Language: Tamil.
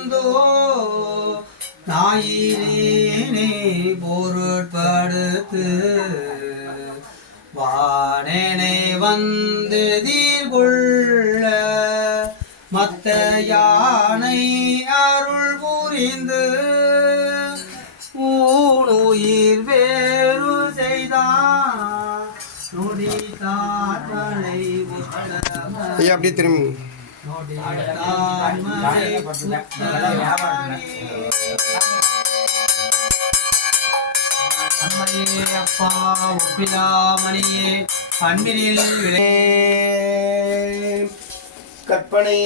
வந்தோ நாயினே பொருட்படுத்து வானேனை வந்து தீர்கொள்ள மத்த யானை அருள் புரிந்து ஊனுயிர் வேறு செய்தான் நொடி தாத்தனை ஐயா அப்படியே திரும்பி அம்மையே அப்பா ஒப்பிலாமணியே பண்பினில் விளை கற்பனை